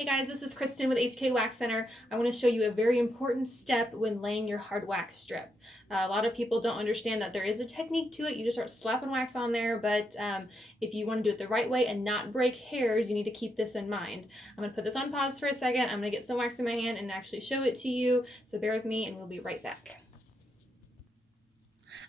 Hey guys, this is Kristen with HK Wax Center. I want to show you a very important step when laying your hard wax strip. A lot of people don't understand that there is a technique to it. You just start slapping wax on there, but if you want to do it the right way and not break hairs, you need to keep this in mind. I'm going to put this on pause for a second. I'm going to get some wax in my hand and actually show it to you. So bear with me and we'll be right back.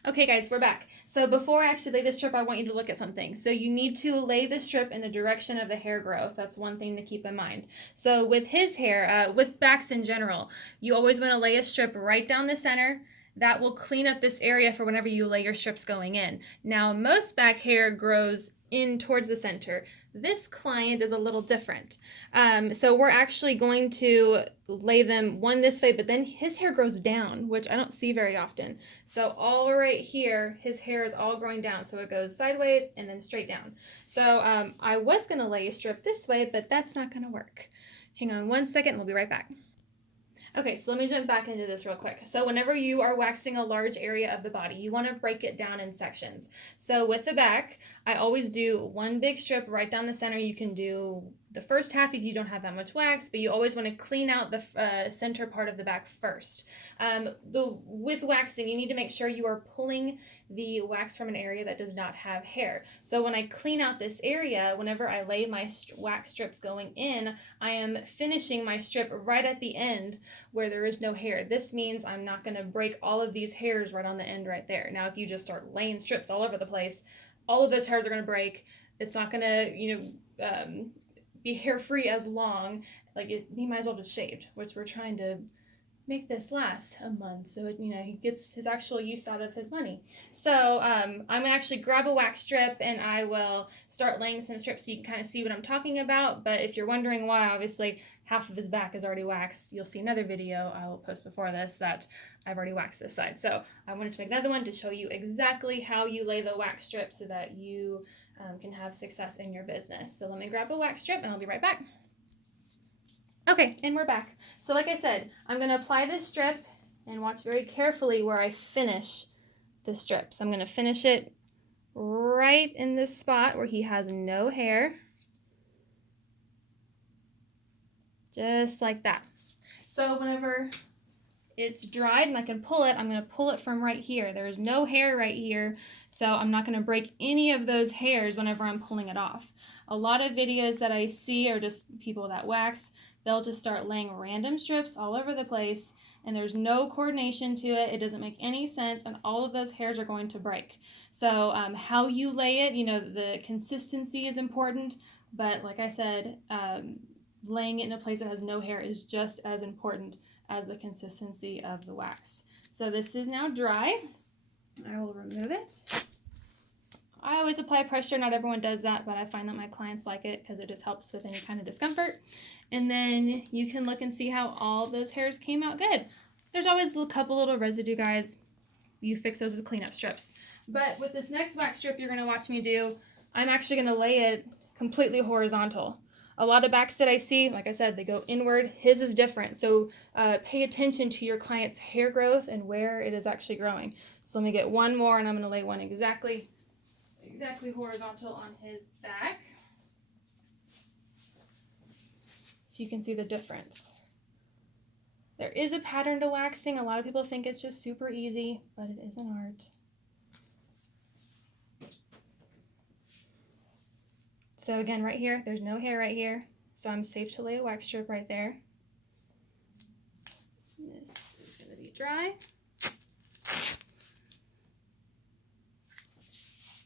Okay guys, we're back. So before I actually lay the strip, I want you to look at something. So you need to lay the strip in the direction of the hair growth. That's one thing to keep in mind. So with his hair, with backs in general, you always want to lay a strip right down the center. That will clean up this area for whenever you lay your strips going in. Now most back hair grows in towards the center. This client is a little different. So we're actually going to lay them one this way, but then his hair grows down, which I don't see very often. So all right here, his hair is all growing down. So it goes sideways and then straight down. So I was gonna lay a strip this way, but that's not gonna work. Hang on one second, we'll be right back. Okay, so let me jump back into this real quick. So whenever you are waxing a large area of the body, you want to break it down in sections. So with the back, I always do one big strip right down the center. You can do the first half if you don't have that much wax, but you always want to clean out the center part of the back first. With waxing, you need to make sure you are pulling the wax from an area that does not have hair. So when I clean out this area, whenever I lay my wax strips going in, I am finishing my strip right at the end where there is no hair. This means I'm not going to break all of these hairs right on the end right there. Now, if you just start laying strips all over the place, all of those hairs are going to break. It's not going to, be hair-free as long. He might as well just shaved, which we're trying to make this last a month so he gets his actual use out of his money. So I'm gonna actually grab a wax strip and I will start laying some strips so you can kind of see what I'm talking about. But if you're wondering why, obviously half of his back is already waxed. You'll see another video I will post before this that I've already waxed this side. So I wanted to make another one to show you exactly how you lay the wax strip so that you can have success in your business. So let me grab a wax strip and I'll be right back. Okay, and we're back. So like I said, I'm going to apply this strip and watch very carefully where I finish the strip. So I'm going to finish it right in this spot where he has no hair. Just like that. So whenever it's dried and I can pull it, I'm going to pull it from right here. There is no hair right here, so I'm not going to break any of those hairs whenever I'm pulling it off. A lot of videos that I see are just people that wax. They'll just start laying random strips all over the place, and there's no coordination to it. It doesn't make any sense, and all of those hairs are going to break. So how you lay it, the consistency is important, but like I said, laying it in a place that has no hair is just as important as the consistency of the wax. So this is now dry. I will remove it. I always apply pressure. Not everyone does that, but I find that my clients like it because it just helps with any kind of discomfort. And then you can look and see how all those hairs came out good. There's always a couple little residue, guys. You fix those with cleanup strips. But with this next wax strip you're going to watch me do, I'm actually going to lay it completely horizontal. A lot of backs that I see, like I said, they go inward. His is different. So pay attention to your client's hair growth and where it is actually growing. So let me get one more, and I'm going to lay one exactly horizontal on his back. So you can see the difference. There is a pattern to waxing. A lot of people think it's just super easy, but it is an art. So again, right here, there's no hair right here, so I'm safe to lay a wax strip right there. This is going to be dry.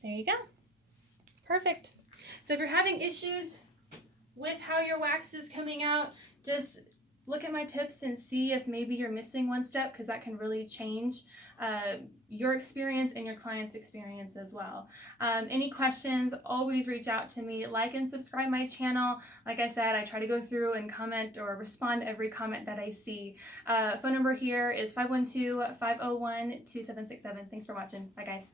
There you go. Perfect. So if you're having issues with how your wax is coming out, just look at my tips and see if maybe you're missing one step, because that can really change your experience and your client's experience as well. Any questions, always reach out to me. Like and subscribe my channel. Like I said, I try to go through and comment or respond to every comment that I see. Phone number here is 512-501-2767. Thanks for watching. Bye, guys.